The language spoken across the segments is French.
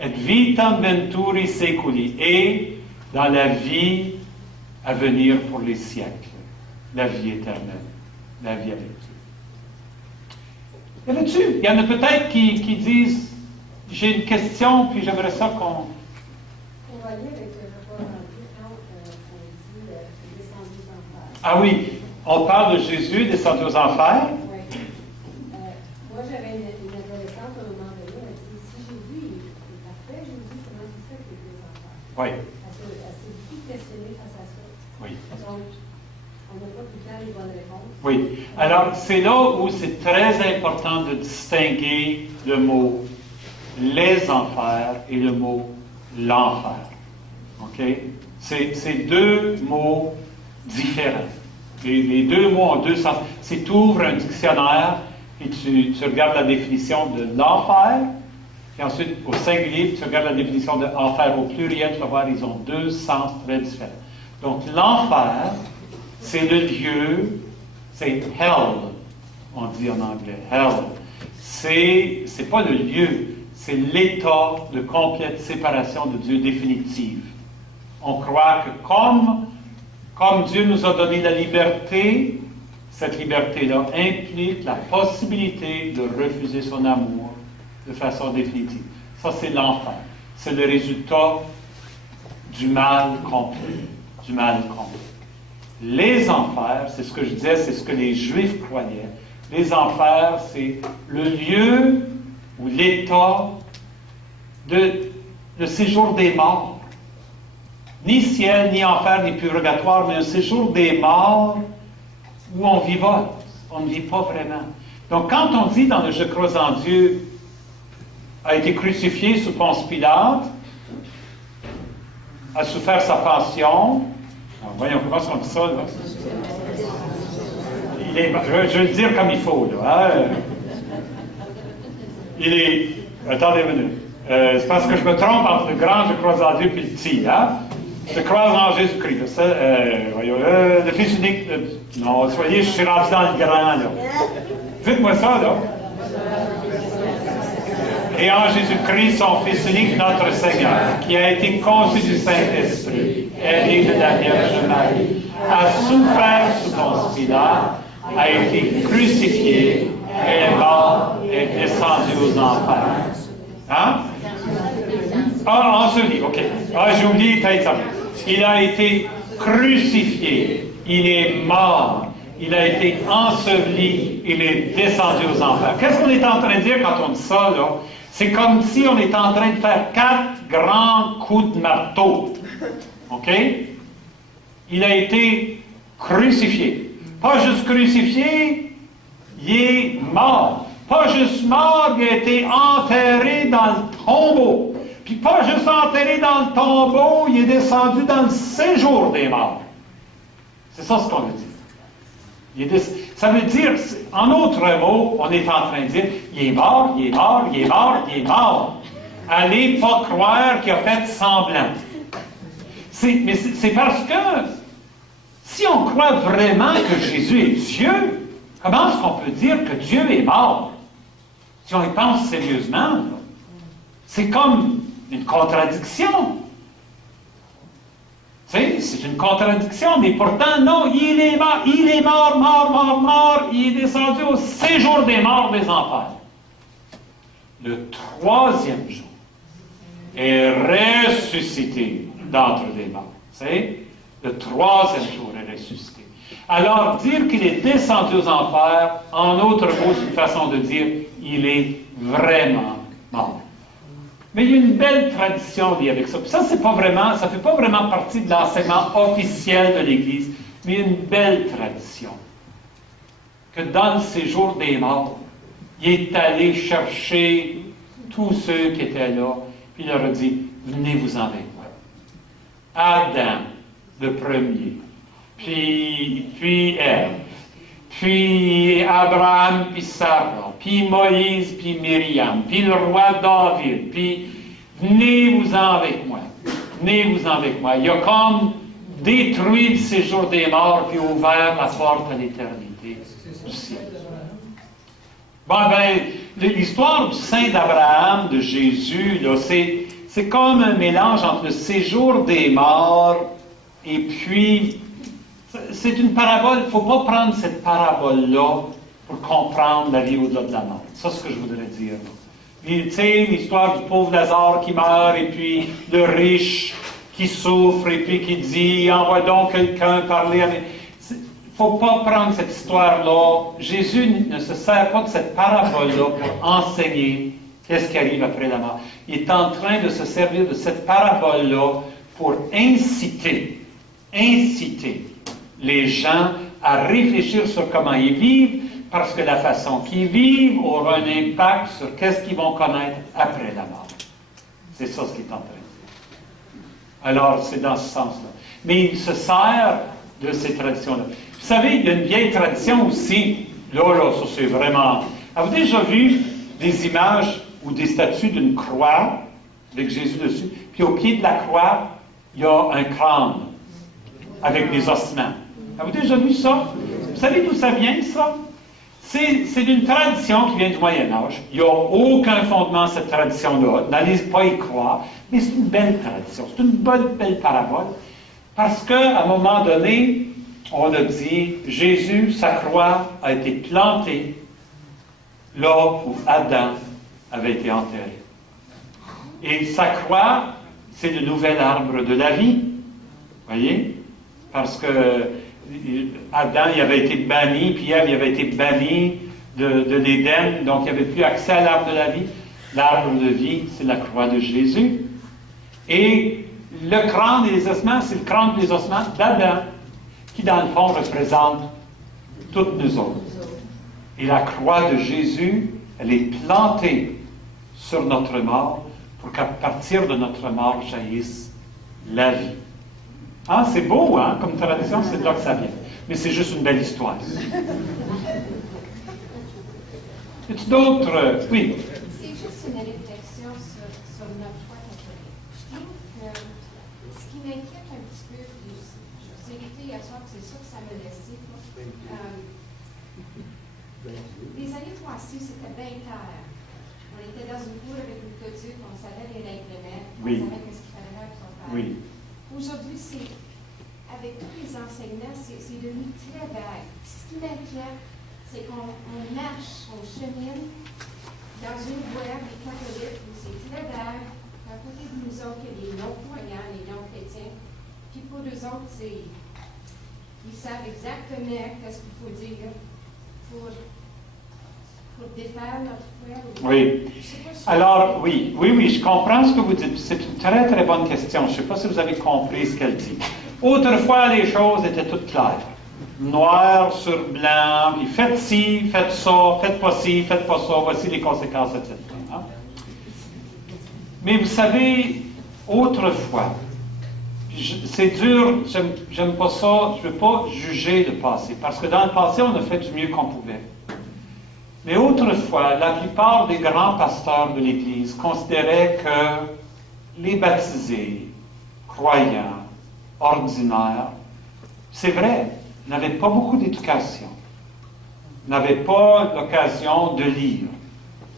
Et vitam venturi seculi, et dans la vie à venir pour les siècles, la vie éternelle, la vie avec Dieu. Il y en a peut-être qui disent, j'ai une question, puis j'aimerais ça qu'on... On va lire avec le rapport rendu quand on dit descendu aux enfers. Ah oui, on parle de Jésus descendu aux enfers. Oui. Moi, j'avais une adolescente à un moment donné, elle dit, si Jésus est parfait, Jésus, comment il fait qu'il est aux enfers? Oui. Elle s'est beaucoup questionnée face à ça. Oui. Donc, on n'a pas tout le temps les bonnes réponses. Oui. Alors, c'est là où c'est très important de distinguer le mot les enfers et le mot l'enfer. OK? C'est deux mots différents. Les deux mots ont deux sens. Si tu ouvres un dictionnaire et tu regardes la définition de l'enfer, et ensuite au singulier, tu regardes la définition de enfer au pluriel, tu vas voir, ils ont deux sens très différents. Donc, l'enfer, c'est le lieu, c'est hell, on dit en anglais, hell. C'est pas le lieu, c'est l'état de complète séparation de Dieu définitive. On croit que comme Dieu nous a donné la liberté, cette liberté-là implique la possibilité de refuser son amour de façon définitive. Ça, c'est l'enfer. C'est le résultat du mal complet. Du mal complet. Les enfers, c'est ce que je disais, c'est ce que les Juifs croyaient. Les enfers, c'est le lieu ou l'état de séjour des morts. Ni ciel, ni enfer, ni purgatoire, mais un séjour des morts où on vivote. On ne vit pas vraiment. Donc, quand on dit dans le Je crois en Dieu, a été crucifié sous Ponce Pilate, a souffert sa passion, alors, voyons comment on dit ça, là. Je vais le dire comme il faut, là. Hein? Il est... Attendez une minute. C'est parce que je me trompe entre le grand Je crois en Dieu et le petit, hein? Je crois en Jésus-Christ. Voyons, le Fils unique... non, soyez, je suis rendu dans le grand, là. Dites-moi ça, là. Et en Jésus-Christ, son Fils unique, notre Seigneur, qui a été conçu du Saint-Esprit, aidé de la Vierge Marie, a souffert sous Ponce Pilate, a été crucifié, est mort et descendu aux enfers. Hein? Ah, enseveli, OK. Ah, j'ai oublié, peut-être ça. Il a été crucifié, il est mort, il a été enseveli, il est descendu aux enfers. Qu'est-ce qu'on est en train de dire quand on dit ça, là? C'est comme si on était en train de faire 4 grands coups de marteau. OK? Il a été crucifié. Pas juste crucifié, il est mort. Pas juste mort, il a été enterré dans le tombeau. Puis pas juste enterré dans le tombeau, il est descendu dans le séjour des morts. C'est ça ce qu'on a dit. Ça veut dire, en autres mots, on est en train de dire, il est mort, il est mort, il est mort, il est mort. Allez pas croire qu'il a fait semblant. Mais c'est parce que si on croit vraiment que Jésus est Dieu, comment est-ce qu'on peut dire que Dieu est mort? Si on y pense sérieusement, là, c'est comme une contradiction. Tu sais, c'est une contradiction, mais pourtant, non, il est mort, mort, il est descendu au séjour des morts des enfers. Le 3e jour est ressuscité d'entre les morts. Tu sais, le 3e jour est ressuscité. Alors, dire qu'il est descendu aux enfers, en autre mot, c'est une façon de dire il est vraiment mort. Mais il y a une belle tradition liée avec ça. Puis ça, ça ne fait pas vraiment partie de l'enseignement officiel de l'Église, mais il y a une belle tradition. Que dans le séjour des morts, il est allé chercher tous ceux qui étaient là, puis il leur a dit, venez-vous-en avec moi. Adam, le premier, puis Ève, puis Abraham, puis Sarah, puis Moïse, puis Myriam, puis le roi David, puis venez-vous-en avec moi. Venez-vous-en avec moi. Il a comme détruit le séjour des morts, puis ouvert la porte à l'éternité du ciel. L'histoire du saint d'Abraham, de Jésus, là, c'est comme un mélange entre le séjour des morts et puis, c'est une parabole. Il ne faut pas prendre cette parabole-là pour comprendre la vie au-delà de la mort. C'est ce que je voudrais dire. Tu sais, l'histoire du pauvre Lazare qui meurt et puis le riche qui souffre et puis qui dit « Envoie donc quelqu'un parler avec... » Il ne faut pas prendre cette histoire-là. Jésus ne se sert pas de cette parabole-là pour enseigner qu'est-ce qui arrive après la mort. Il est en train de se servir de cette parabole-là pour inciter les gens à réfléchir sur comment ils vivent, parce que la façon qu'ils vivent aura un impact sur qu'est-ce qu'ils vont connaître après la mort. C'est ça ce qu'il est en train de dire. Alors, c'est dans ce sens-là. Mais il se sert de ces traditions-là. Vous savez, il y a une vieille tradition aussi. Là, ça c'est vraiment... Avez-vous déjà vu des images ou des statues d'une croix avec Jésus dessus? Puis au pied de la croix, il y a un crâne avec des ossements. Avez-vous déjà vu ça? Vous savez d'où ça vient, ça? C'est une tradition qui vient du Moyen-Âge. Il n'y a aucun fondement à cette tradition-là. N'allez pas y croire. Mais c'est une belle tradition. C'est une belle parabole. Parce qu'à un moment donné, on a dit, Jésus, sa croix a été plantée là où Adam avait été enterré. Et sa croix, c'est le nouvel arbre de la vie. Voyez? Parce que Adam, il avait été banni, puis Ève, il avait été banni de l'Éden, donc il n'y avait plus accès à l'arbre de la vie. L'arbre de vie, c'est la croix de Jésus. Et le crâne et les ossements, c'est le crâne et les ossements d'Adam, qui dans le fond représente toutes nous autres. Et la croix de Jésus, elle est plantée sur notre mort, pour qu'à partir de notre mort jaillisse la vie. Ah, c'est beau, hein, comme tradition, c'est de là que ça vient. Mais c'est juste une belle histoire. Y a-t-il d'autres? Oui. C'est juste une réflexion sur notre foi catholique. Je trouve que ce qui m'inquiète un petit peu, puis je vous ai écouté hier soir, c'est sûr que ça m'a laissé. Les années passées, c'était bien clair. On était dans une cour avec une clôture, on savait les règlements, on savait ce qu'il fallait faire pour son père. Oui. Aujourd'hui, avec tous les enseignements, c'est devenu très vague. Ce qui m'inquiète, c'est qu'on marche, on chemine dans une voie des catholiques où c'est très vague. À côté de nous autres, il y a les non-croyants, les non-chrétiens. Puis pour eux autres, ils savent exactement ce qu'il faut dire pour défaire notre foi. Oui. Alors, oui, je comprends ce que vous dites. C'est une très, très bonne question. Je ne sais pas si vous avez compris ce qu'elle dit. Autrefois, les choses étaient toutes claires. Noir sur blanc, puis faites ci, faites ça, faites pas ci, faites pas ça, voici les conséquences, etc. Hein? Mais vous savez, autrefois, c'est dur, j'aime pas ça, je ne veux pas juger le passé, parce que dans le passé, on a fait du mieux qu'on pouvait. Mais autrefois, la plupart des grands pasteurs de l'Église considéraient que les baptisés, croyants, ordinaires, c'est vrai, n'avaient pas beaucoup d'éducation, n'avaient pas l'occasion de lire,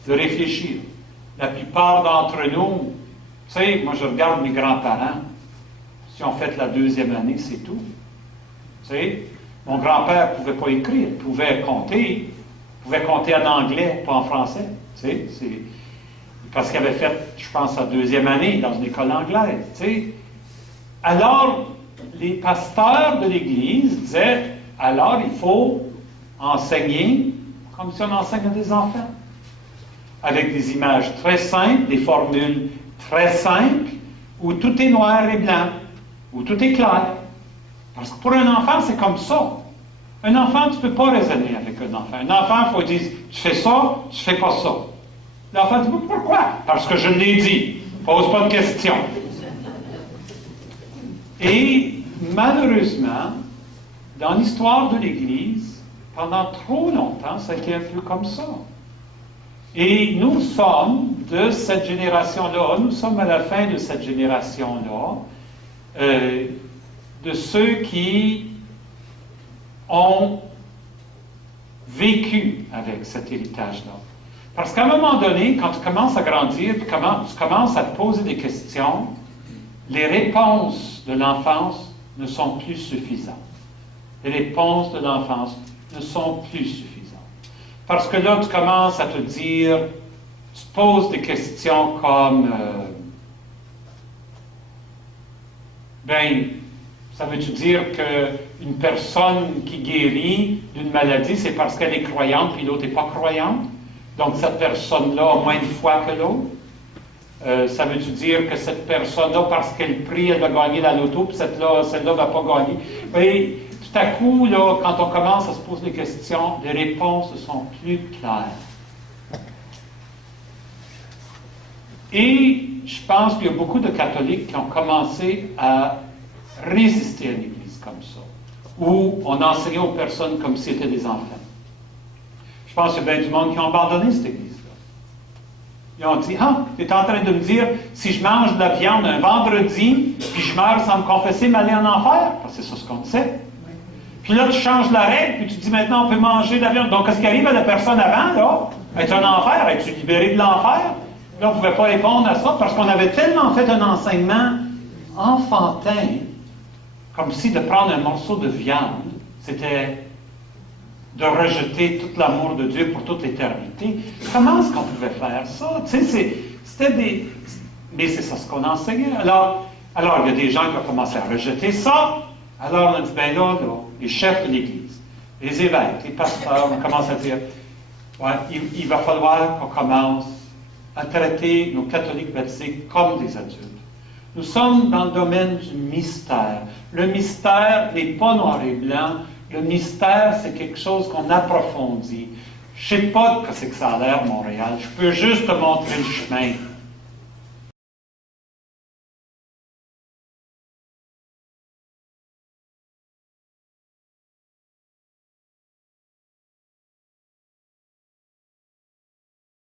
de réfléchir. La plupart d'entre nous, tu sais, moi je regarde mes grands-parents, si on fait la 2e année, c'est tout. Tu sais, mon grand-père ne pouvait pas écrire, il pouvait compter en anglais, pas en français. Tu sais, parce qu'il avait fait, je pense, sa 2e année dans une école anglaise. Tu sais. Alors, les pasteurs de l'Église disaient, alors il faut enseigner comme si on enseigne à des enfants. Avec des images très simples, des formules très simples, où tout est noir et blanc, où tout est clair. Parce que pour un enfant, c'est comme ça. Un enfant, tu ne peux pas raisonner avec un enfant. Un enfant, il faut dire, tu fais ça, tu fais pas ça. L'enfant dit, pourquoi? Parce que je l'ai dit. Pose pas de questions. Et malheureusement, dans l'histoire de l'Église, pendant trop longtemps, ça a été un peu comme ça. Et nous sommes de cette génération-là, nous sommes à la fin de cette génération-là, de ceux qui ont vécu avec cet héritage-là. Parce qu'à un moment donné, quand tu commences à grandir, tu commences à te poser des questions, les réponses de l'enfance ne sont plus suffisantes. Les réponses de l'enfance ne sont plus suffisantes. Parce que là, tu commences à te dire, tu te poses des questions comme, ça veut-tu dire qu'une personne qui guérit d'une maladie, c'est parce qu'elle est croyante, puis l'autre n'est pas croyante? Donc, cette personne-là a moins de foi que l'autre? Ça veut-tu dire que cette personne-là, parce qu'elle prie, elle va gagner la loto, puis celle-là ne va pas gagner? Et tout à coup, là, quand on commence à se poser des questions, les réponses sont plus claires. Et je pense qu'il y a beaucoup de catholiques qui ont commencé à résister à l'Église comme ça, où on enseignait aux personnes comme si c'était des enfants. Je pense qu'il y a bien du monde qui a abandonné cette Église-là. Ils ont dit, tu es en train de me dire, si je mange de la viande un vendredi, puis je meurs sans me confesser, m'aller en enfer? Parce que c'est ça ce qu'on sait. Puis là, tu changes la règle, puis tu dis, maintenant, on peut manger de la viande. Donc, qu'est-ce qui arrive à la personne avant, là? Es-tu en enfer? Es-tu libéré de l'enfer? Là, on ne pouvait pas répondre à ça, parce qu'on avait tellement fait un enseignement enfantin, comme si de prendre un morceau de viande, c'était de rejeter tout l'amour de Dieu pour toute l'éternité. Comment est-ce qu'on pouvait faire ça? Tu sais, c'était des... Mais c'est ça ce qu'on enseignait. Alors, il y a des gens qui ont commencé à rejeter ça. Alors, on a dit, là, les chefs de l'Église, les évêques, les pasteurs, on commence à dire, il va falloir qu'on commence à traiter nos catholiques baptisés comme des adultes. Nous sommes dans le domaine du mystère. Le mystère n'est pas noir et blanc. Le mystère, c'est quelque chose qu'on approfondit. Je ne sais pas ce que c'est que ça a l'air, Montréal. Je peux juste te montrer le chemin.